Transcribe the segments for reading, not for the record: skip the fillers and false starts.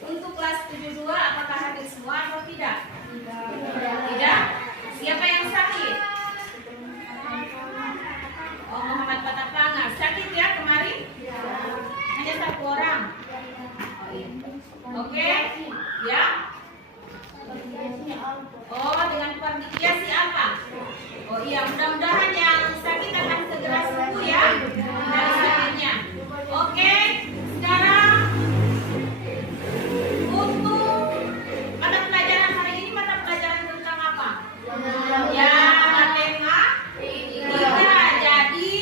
Untuk kelas 72 apakah hadir semua atau tidak? Tidak. Siapa yang sakit? Oh, Muhammad Pataplangar. Sakit ya kemarin? Hanya satu orang. Oke, ya. Oh, dengan perniciasi apa? Oh iya, mudah-mudahan yang sakit akan segera sembuh ya dari sakitnya. Oke, sekarang untuk mata pelajaran hari ini, mata pelajaran tentang apa? Ya, matematika. Jadi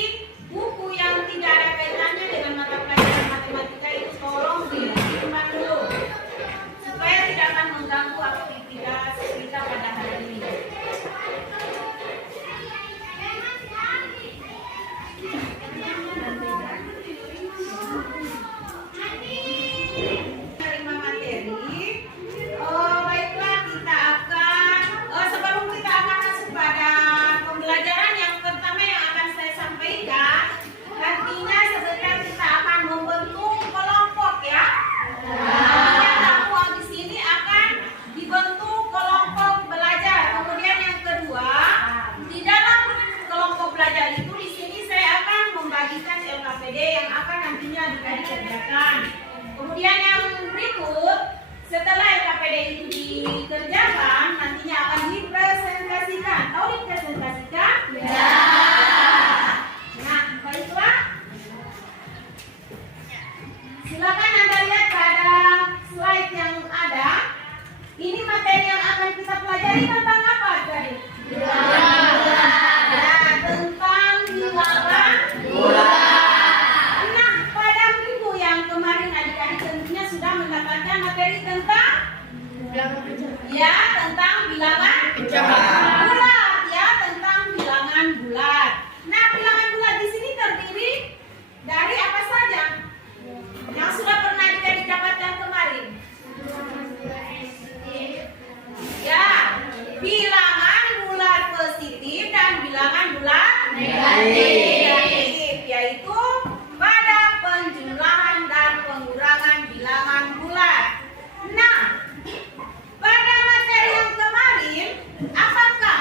buku yang tidak ada kaitannya dengan mata pelajaran matematika itu tolong disimpan dulu supaya tidak akan mengganggu aktivitas kita pada hari ini. Terima materi. Oh, baiklah, kita akan sebelum kita akan masuk pada pembelajaran yang pertama yang akan saya sampaikan, nantinya sebentar kita akan membentuk kelompok ya. Nantinya kamu di sini akan dibentuk kelompok belajar. Kemudian yang kedua, di dalam kelompok belajar itu di sini saya akan membagikan LKPD yang akan nantinya adik-adik kerjakan. Kemudian yang berikut, setelah LKPD itu dikerjakan, nantinya akan dipresentasikan. Tahu dipresentasikan? Ya. Nah, baiklah. Silakan Anda lihat pada slide yang ada. Ini materi yang akan kita pelajari tentang apa, adik? Ya, tentang bilangan bulat. Nah, pada minggu yang kemarin adik-adik tentunya sudah mendapatkan materi tentang tentang bilangan bulat ya, tentang bilangan bulat. Nah, bilangan bulat di sini terdiri dari apa saja? Yang sudah pernah adik-adik dapatkan kemarin? Ya, bilangan bulat positif dan bilangan bulat negatif, yaitu pada penjumlahan dan pengurangan bilangan bulat. Nah, pada materi yang kemarin, apakah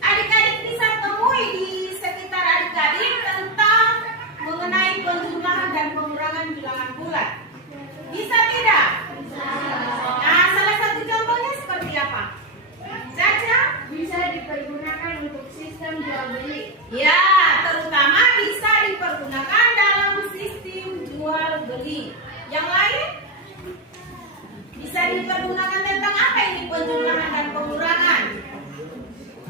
adik-adik bisa temui di sekitar adik-adik tentang mengenai penjumlahan dan pengurangan bilangan bulat? Bisa tidak? Nah, salah satu contohnya seperti apa? Caca? Bisa dipergunakan untuk sistem jual beli. Ya, terutama bisa dipergunakan dalam sistem jual beli. Yang lain? Bisa dipergunakan tentang apa ini penjumlahan dan pengurangan?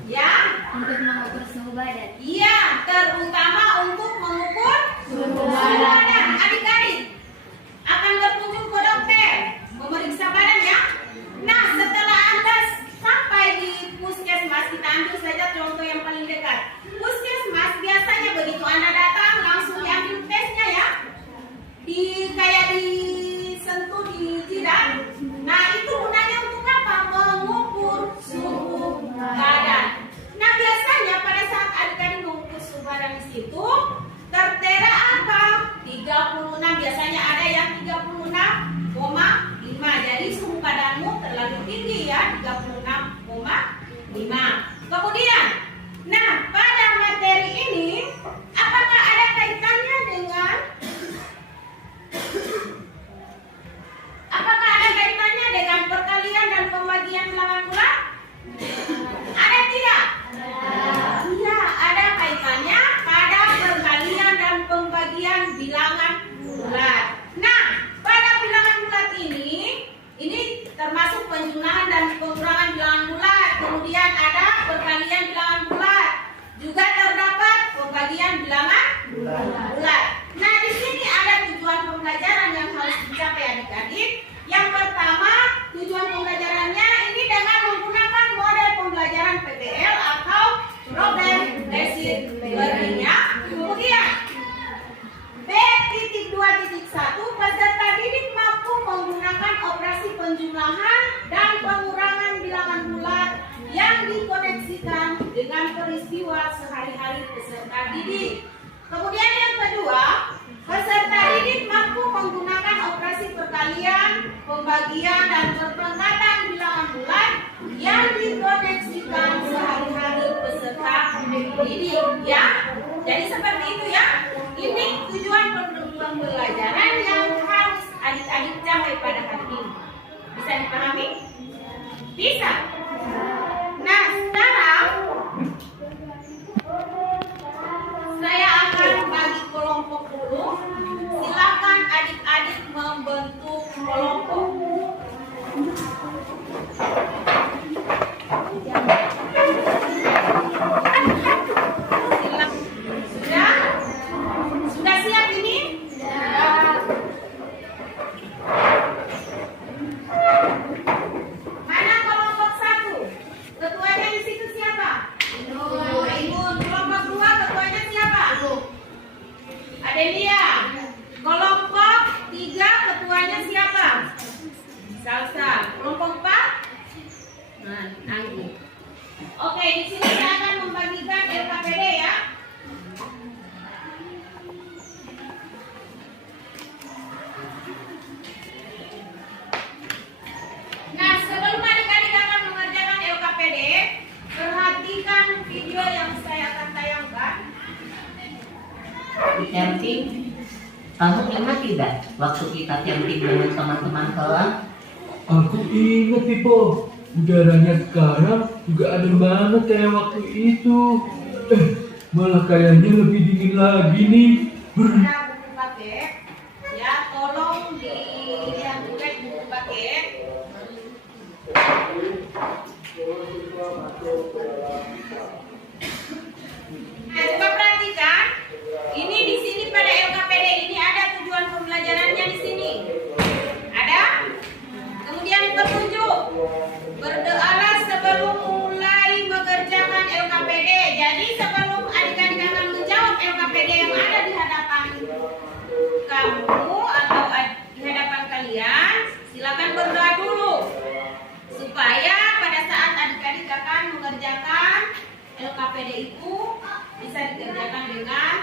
Ya? Untuk mengukur suhu badan. Iya, terutama untuk mengukur suhu badan. Adik-adik akan berkunjung ke dokter, memeriksa badan ya. Nah, setelah Anda sampai di puskesmas, kita ambil saja contoh yang paling dekat. Puskesmas biasanya begitu Anda datang langsung diambil tesnya ya. Kayak disentuh di jidat. Nah, itu gunanya untuk apa? Mengukur suhu badan. Nah, biasanya pada saat adik-adik mengukur suhu badan di situ tertera apa? 36, biasanya ada yang 36,5. Jadi suhu badanmu terlalu tinggi ya, 36,5. Kemudian, nah, pada materi ini apakah ada kaitannya dengan perkalian dan pembagian bilangan bulat? Ada tidak? Iya, ada kaitannya pada perkalian dan pembagian bilangan bulat. Nah, pembagian dan perpengatan bilangan bulan yang dikoneksikan sehari-hari peserta didik ya. Jadi seperti itu ya. Ini tujuan pembelajaran yang harus adik-adik capai pada hari ini. Bisa dipahami? Bisa. Nah, sekarang saya akan bagi kelompok dulu. Silakan adik-adik membentuk kelompok. Sudah siap ini? Mana kelompok 1? Ketuanya di situ siapa? Imun. Kelompok 2 ketuanya siapa? Adelia. Kelompok 3 ketuanya siapa? Salsa. Kelompok 4? Anggi. Oke, di sini saya akan membagikan LKPD ya. Nah, sebelum adik-adik akan mengerjakan LKPD, perhatikan video yang saya akan tayangkan. Camping, kamu ingat tidak waktu kita camping dengan teman-teman kelas? Aku ingat Ipo, udaranya sekarang juga adem banget kayak waktu itu. Malah kayaknya lebih dingin lagi nih. Nah, buku paket, ya tolong dilihat buku paket. Nah, coba perhatikan. Ini di sini pada LKPD ini ada tujuan pembelajarannya di sini. Ada? Kemudian petunjuk. Berdoalah sebelum mulai mengerjakan LKPD. Jadi sebelum adik-adik akan menjawab LKPD yang ada di hadapan kamu atau di hadapan kalian, silakan berdoa dulu supaya pada saat adik-adik akan mengerjakan LKPD itu bisa dikerjakan dengan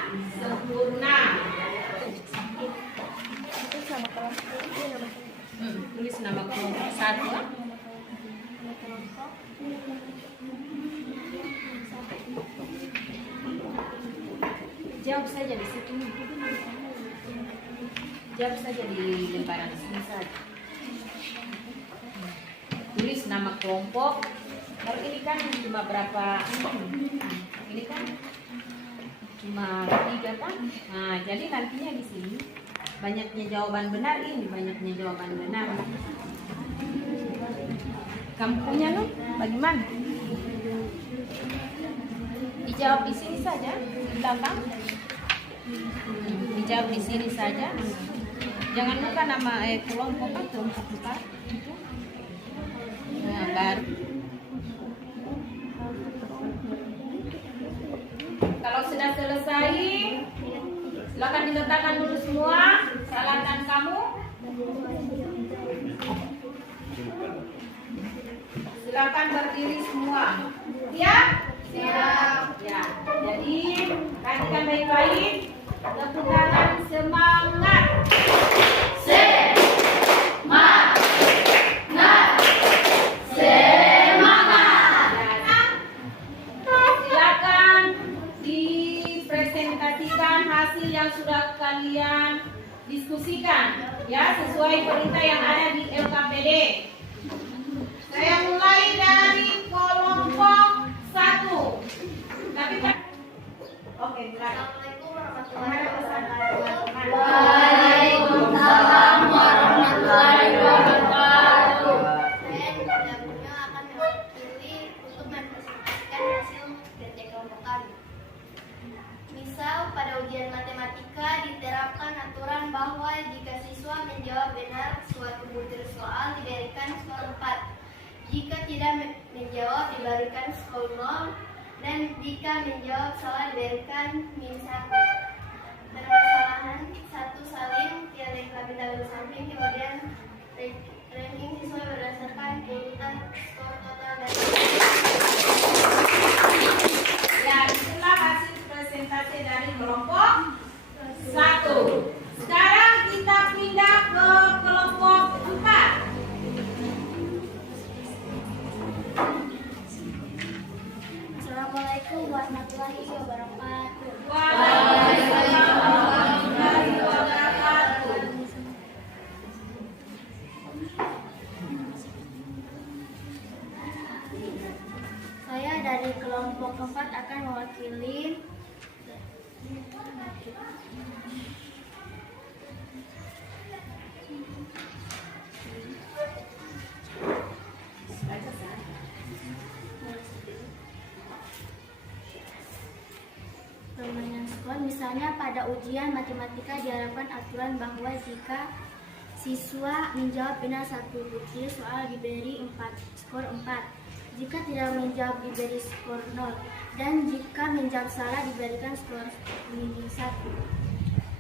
sempurna. Tulis nama kelompok 1 ya. Jawab saja di situ. Jawab saja di lembaran sini saja. Tulis nama kelompok. Kalau ini kan cuma berapa? Ini kan cuma 3 kan? Nah, jadi nantinya di sini banyaknya jawaban benar, ini banyaknya jawaban benar. Kamu punya loh, bagaimana? Dijawab di sini saja, di belakang. Dijawab di sini saja. Jangan lupa nama kelompok atau kelompok 4 itu. Nah, baru. Kalau sudah selesai, silakan diletakkan dulu semua peralatan kamu. Silakan berdiri semua. Siap? Siap. Ya. Jadi, perhatikan baik-baik. Tepuk tangan semangat. Semangat. Semangat. Silakan dipresentasikan hasil yang sudah kalian diskusikan ya sesuai perintah yang ada di LKPD. Saya mulai dari kelompok 1. Tapi oke, Assalamualaikum warahmatullahi wabarakatuh. Waalaikumsalam warahmatullahi wabarakatuh. Saya tidak punya akan mewakili untuk mempresentasikan hasil kerja kelompok kami. Misal pada ujian matematika diterapkan aturan bahwa jika siswa menjawab benar suatu butir soal diberikan skor 4. Jika tidak menjawab diberikan skor 0 dan jika menjawab salah diberikan min 1. Permasalahan 1 salin tiada kami tabel samping, kemudian ranking siswa berdasarkan urutan skor total dari Ya, itulah hasil presentasi dari kelompok 1. Sekarang kita pindah ke kelompok 4. kelompok 4 akan mewakili permainan skor. Misalnya pada ujian matematika diharapkan aturan bahwa jika siswa menjawab benar satu butir soal diberi 4 skor 4. Jika tidak menjawab diberi skor 0 dan jika menjawab salah diberikan skor -1.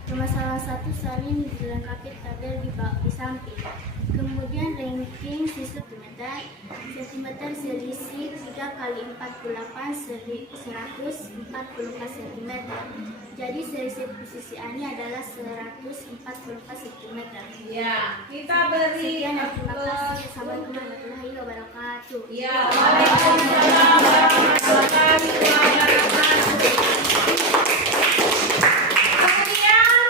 Permasalahan 1 saling dilengkapi tabel di samping. Kemudian ranking siswa sentimeter selisih 3 kali 48 144 cm. Jadi selisih posisi A ini adalah 144 cm. Ya, kita beri Sekian dan terima kasih. Assalamualaikum warahmatullahi wabarakatuh. Ya, waalaikumsalam warahmatullahi wabarakatuh. Kemudian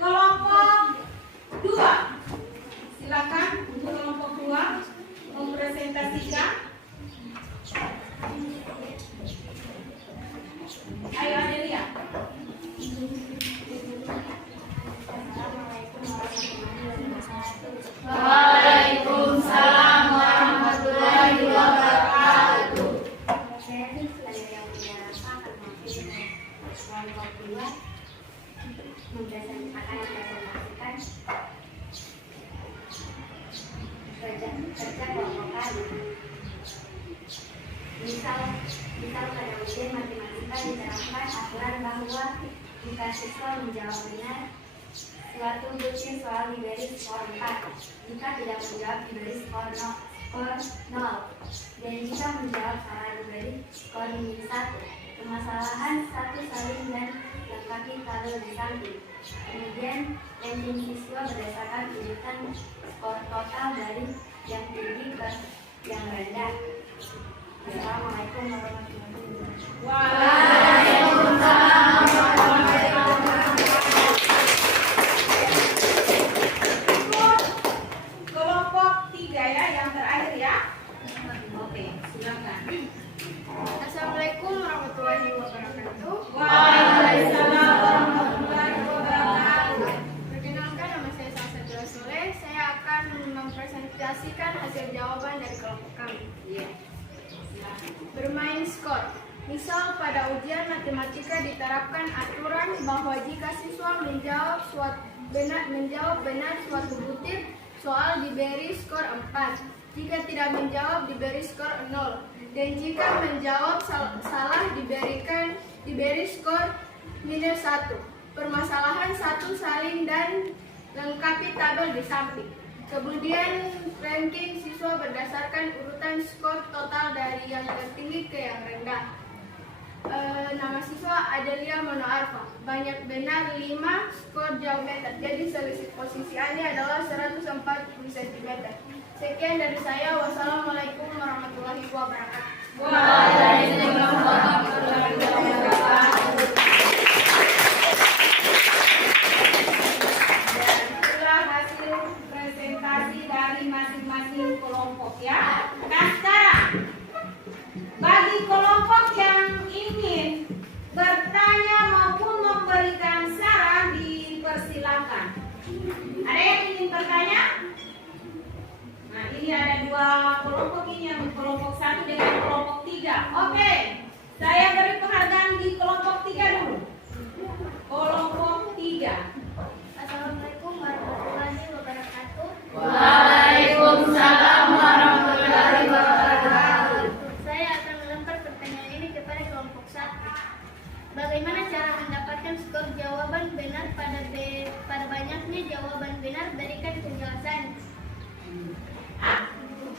kelompok 2. Silakan untuk kelompok 2 mempresentasikan. Ayo Adelia. Waalaikumsalam warahmatullahi wabarakatuh. Saya Adelia Widarasa akan mewakili kelompok 2 mempresentasikan kerja kelompokan. Misal pada ujian matematika diterapkan aturan bahwa jika siswa menjawab benar suatu butir soal diberi skor 4, jika tidak menjawab diberi skor 0, dan jika menjawab salah diberi skor -1. Permasalahan 1 saling dan lengkapi tabel di samping. Kemudian ranking siswa berdasarkan urutan skor total dari yang tinggi ke yang rendah. Assalamualaikum warahmatullahi wabarakatuh. Waalaikumsalam warahmatullahi wabarakatuh. Kelompok 3 ya, yang terakhir ya. Oke, silakan. Assalamualaikum warahmatullahi wabarakatuh. Waalaikumsalam warahmatullahi wabarakatuh. Perkenalkan, nama saya Salsabila Soleh. Saya akan mempresentasikan hasil jawaban dari kelompok kami. Iya. Bermain skor. Misal pada ujian matematika diterapkan aturan bahwa jika siswa menjawab benar suatu butir soal diberi skor 4, jika tidak menjawab diberi skor 0, dan jika menjawab salah diberi skor -1. Permasalahan 1 saling dan lengkapi tabel di samping. Kemudian ranking siswa berdasarkan urutan skor total dari yang tertinggi ke yang rendah. Nama siswa Adelia Mono Arfa. Banyak benar 5, skor jauh meter. Jadi selisih posisi A ini adalah 140 cm. Sekian dari saya. Wassalamualaikum warahmatullahi wabarakatuh. Waalaikumsalam warahmatullahi wabarakatuh. Itulah hasil presentasi dari masing-masing kelompok ya. Nah sekarang bagi kelompok yang ingin bertanya maupun memberikan saran dipersilakan. Ada yang ingin bertanya? Nah ini ada 2 kelompok ini, yang kelompok 1 dengan kelompok 3. Oke, saya beri penghargaan di kelompok 3 dulu. Kelompok 3. Assalamualaikum warahmatullahi wabarakatuh. Waalaikumsalam warahmatullahi wabarakatuh. Saya akan melempar pertanyaan ini kepada kelompok 1. Bagaimana cara mendapatkan skor jawaban benar pada banyaknya jawaban benar? Berikan penjelasan.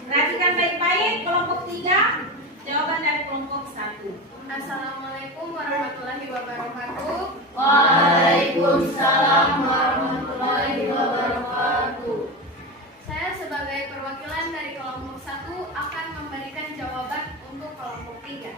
Perhatikan baik-baik kelompok 3, jawaban dari kelompok 1. Assalamualaikum warahmatullahi wabarakatuh. Waalaikumsalam warahmatullahi wabarakatuh. Saya sebagai perwakilan dari kelompok 1 akan memberikan jawaban untuk kelompok 3.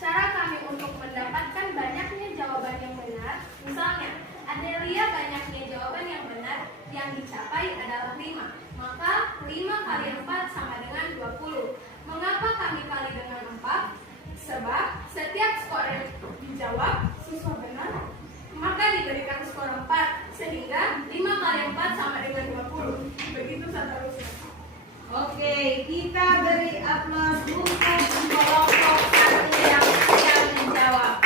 Cara kami untuk mendapatkan banyaknya jawaban yang benar, misalnya Adelia banyaknya jawaban yang benar yang dicapai adalah 5. Maka 5 kali 4 sama dengan 20. Mengapa kali dengan 4? Sebab setiap skor yang dijawab siswa benar, maka diberikan skor 4, sehingga 5 kali 4 sama dengan 20. Begitu seterusnya. Oke, kita beri aplaus untuk kelompok 1 yang menjawab.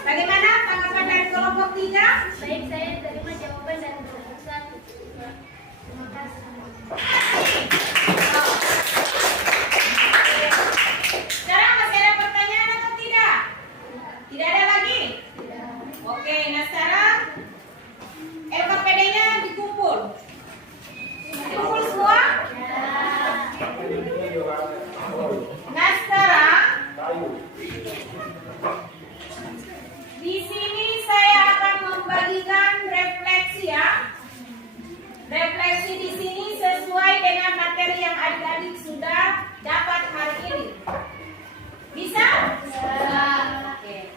Bagaimana tanggapan dari kelompok 3? Baik, saya terima jawaban dan kelompok 1. Terima kasih. Sekarang masih ada pertanyaan atau tidak? Tidak ada lagi? Oke, nah sekarang LKPD-nya dikumpul. Dikumpul semua? Nah sekarang di sini saya akan membagikan refleksi ya. Refleksi di sini sesuai dengan materi yang adik-adik sudah dapat hari ini. Bisa? Bisa. Oke.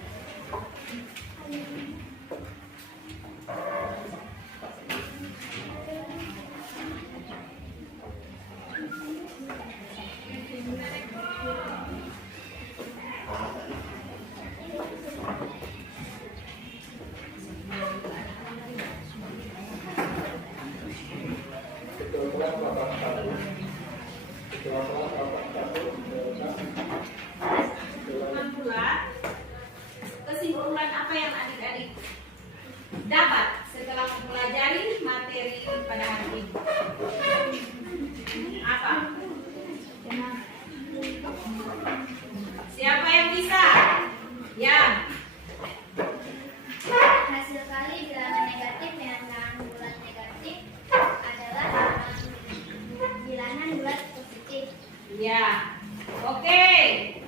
Kesimpulan apa yang adik-adik dapat setelah mempelajari materi pada hari ini? Apa? Siapa yang bisa? Ya. Hasil kali bilangan negatif dengan bilangan bulat negatif adalah bilangan bulat positif. Ya. Oke.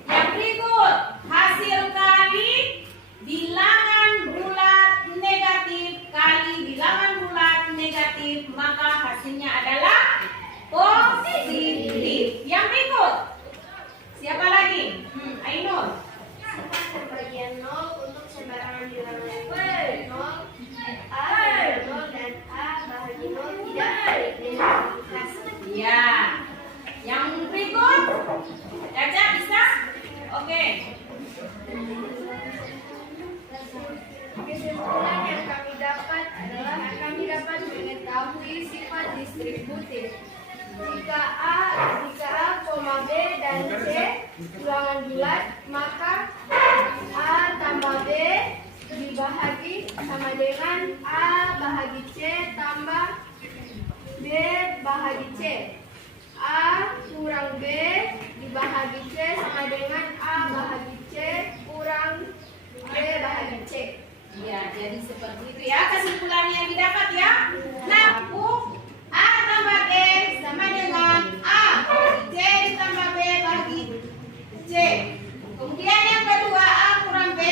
Yang berikut, hasil kali bilangan bulat negatif kali bilangan bulat negatif, maka hasilnya adalah positif. Yang berikut, siapa lagi? Ainul. Pembagian 0 untuk sembarangan bilangan 0, A bahagi 0 dan A bahagi 0 tidak dimultiplikasi. Ya. Yang berikut, Caca bisa? Oke. Kesimpulan yang kami dapat adalah kami dapat mengetahui sifat distributif. Jika A, B dan C bilangan bulat, maka A tambah B dibahagi sama dengan A bahagi C tambah B bahagi C. A kurang B dibahagi C sama dengan A bahagi C kurang B bahagi C. Ya, jadi seperti itu ya kesimpulannya yang didapat ya. Nah, Bu, A tambah B sama dengan A bagi C ditambah B bagi C. Kemudian yang kedua, A kurang B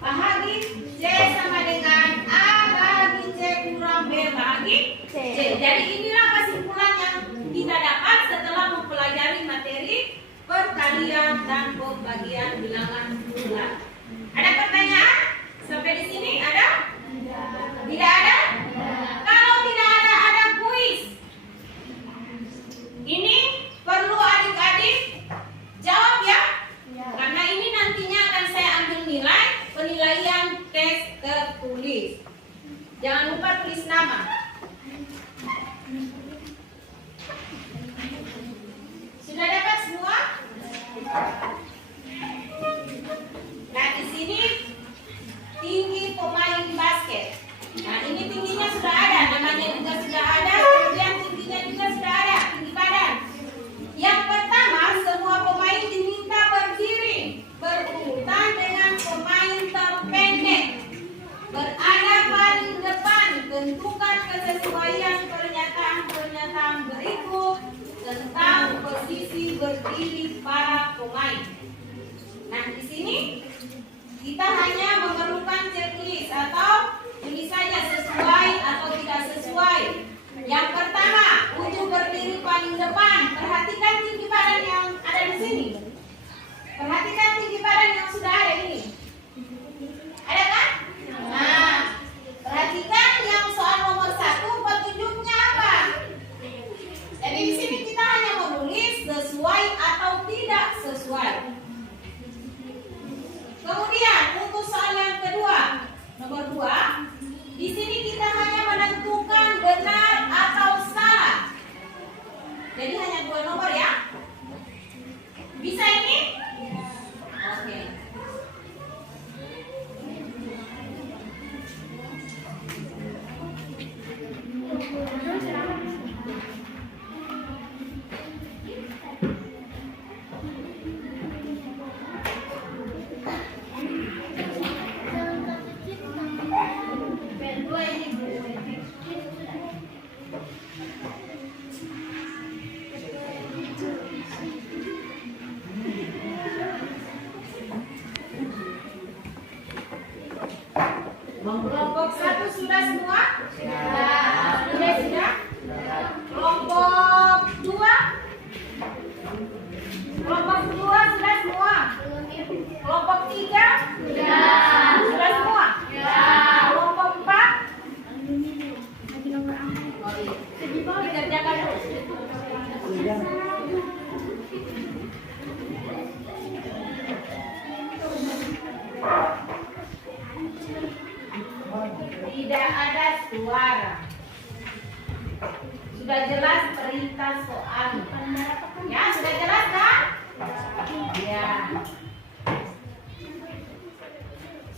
bahagi C sama dengan A bagi C kurang B bagi C. Jadi inilah kesimpulan yang kita dapat setelah mempelajari materi perkalian dan pembagian bilangan bulat. Ada pertanyaan? Sampai di sini ada? Tidak ada? Kalau tidak ada kuis. Ini perlu adik-adik jawab ya. Karena ini nantinya akan saya ambil nilai penilaian tes tertulis. Jangan lupa tulis nama. Sudah dapat semua? Nah, di sini tinggi pemain basket. Nah, ini Kelompok 1 sudah semua? Sudah? Kelompok 2? Kelompok 2 sudah semua? Kelompok 3? Sudah semua? Kelompok 4? Dikerjakan dulu. Tidak ada suara. Sudah jelas perintah soal. Ya, sudah jelas kan? Ya.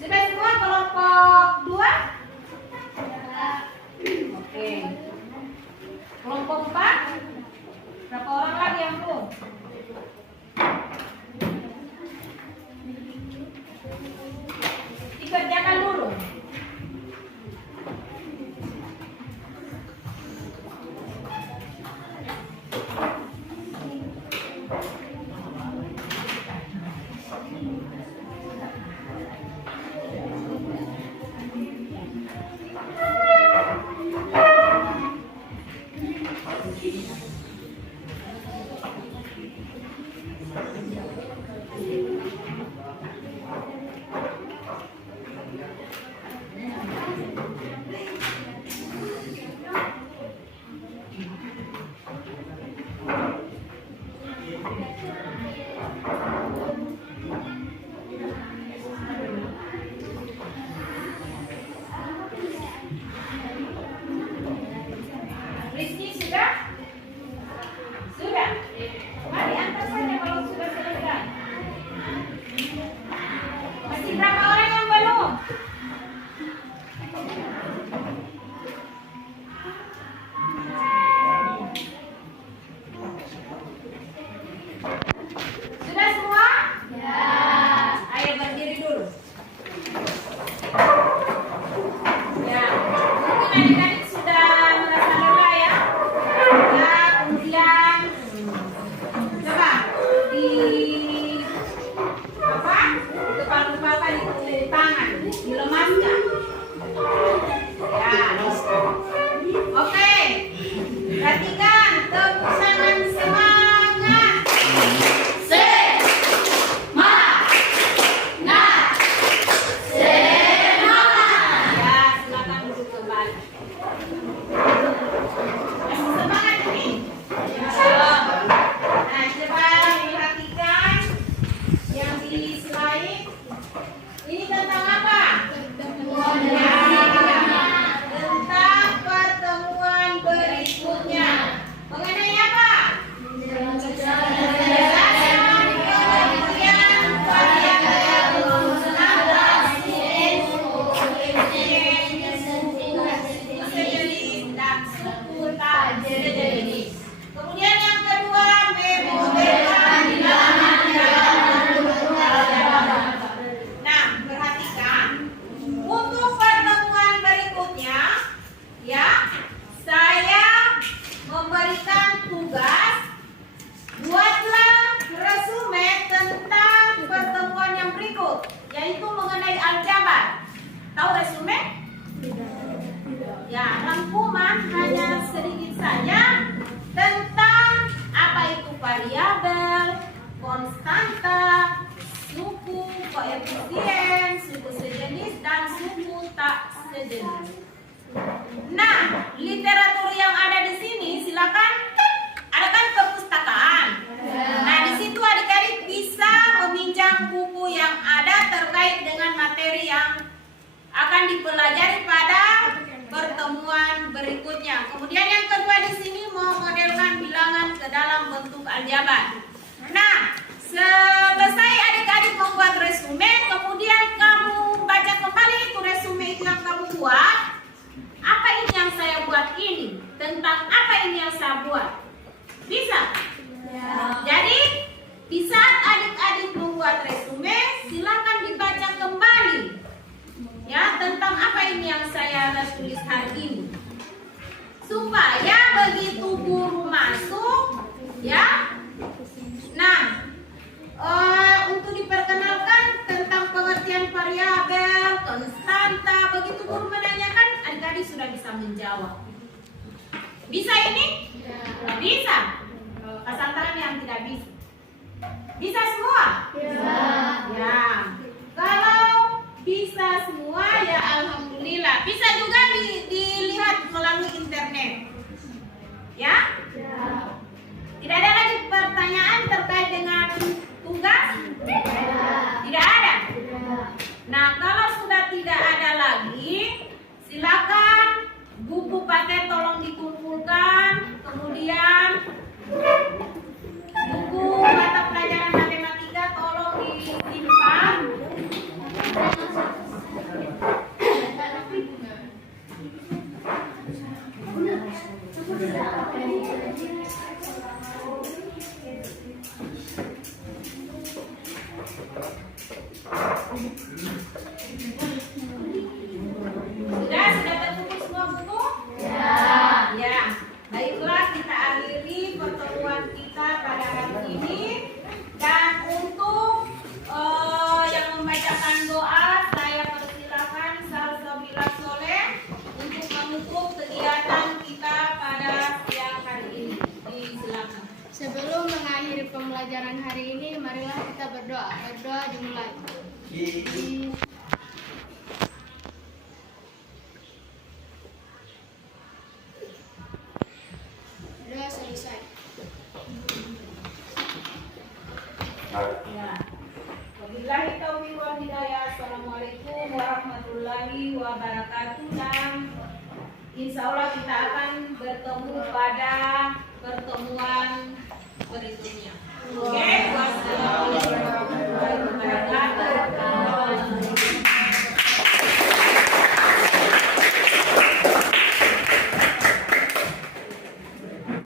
Sudah semua kelompok 2? Oke. Kelompok 4? Berapa orang lagi yang belum? Dikerjakan dulu. Rizky sudah? Sudah? Mari antar saja kalau sudah selesai. Masih berapa orang yang belum? Sudah semua? Ya. Ayo berdiri dulu. Ya, mungkin adik-adik sudah merasa lega ya. Ya, kemudian coba di apa? Kepal-kepalkan di tangan, dilemaskan. Ya. Oke. Perhatikan, tepuk tangan semangat. Ya, silakan duduk kembali. Semangat ini. Nah, coba perhatikan yang di slide. Ini tentang apa? Ya, tentang pertemuan berikutnya. Mengenai apa? Kemudian yang kedua, memodelan bilangan dalam bentuk aljabar. Nah, perhatikan untuk pertemuan berikutnya, ya, saya memberikan tugas buatlah resume tentang pertemuan yang berikut, yaitu mengenai aljabar. Tahu resume? Ya, rangkuman hanya sedikit saja tentang apa itu variabel, konstanta, suku, koefisien, suku sejenis, dan suku tak sejenis. Nah, literatur yang ada di sini silakan adakan perpustakaan. Nah, di situ adik-adik bisa meminjam buku yang ada terkait dengan materi yang akan dipelajari pada pertemuan berikutnya. Kemudian yang kedua di sini memodelkan bilangan ke dalam bentuk aljabar. Nah, selesai adik-adik membuat resume, kemudian kamu baca kembali itu resume itu yang kamu buat. Apa ini yang saya buat ini? Tentang apa ini yang saya buat? Bisa? Ya. Jadi, di saat adik-adik membuat resume, silakan dibaca kembali. Ya, tentang apa ini yang saya tulis hari ini. supaya begitu guru masuk, ya. Nah, untuk diperkenalkan tentang pengertian variabel, konstanta, begitu guru menanyakan, adik-adik sudah bisa menjawab. Bisa ini? Bisa. Pasang tangan yang tidak bisa. Bisa semua? Ya. Kalau bisa semua ya alhamdulillah. Bisa juga dilihat melalui internet. Ya? Tidak ada lagi pertanyaan terkait dengan tugas? Tidak ada. Nah, kalau sudah tidak ada lagi, silakan buku paket tolong dikumpulkan, kemudian buku mata pelajaran matematika tolong disimpan. Sudah terkumpul semua buku? Ya. Baiklah, kita akhiri pertemuan kita pada hari ini. Dan untuk yang membacakan doa, saya persilakan Salsabila Soleh untuk menutup kegiatan kita pada siang hari ini. Silakan. Sebelum mengakhiri pembelajaran hari ini, marilah kita berdoa. Berdoa dimulai. Doa selesai. Ya. Wabillahi taufiq wal hidayah. Assalamualaikum warahmatullahi wabarakatuh. Dan insya Allah kita akan bertemu pada pertemuan berikutnya. Oke, wassalamualaikum.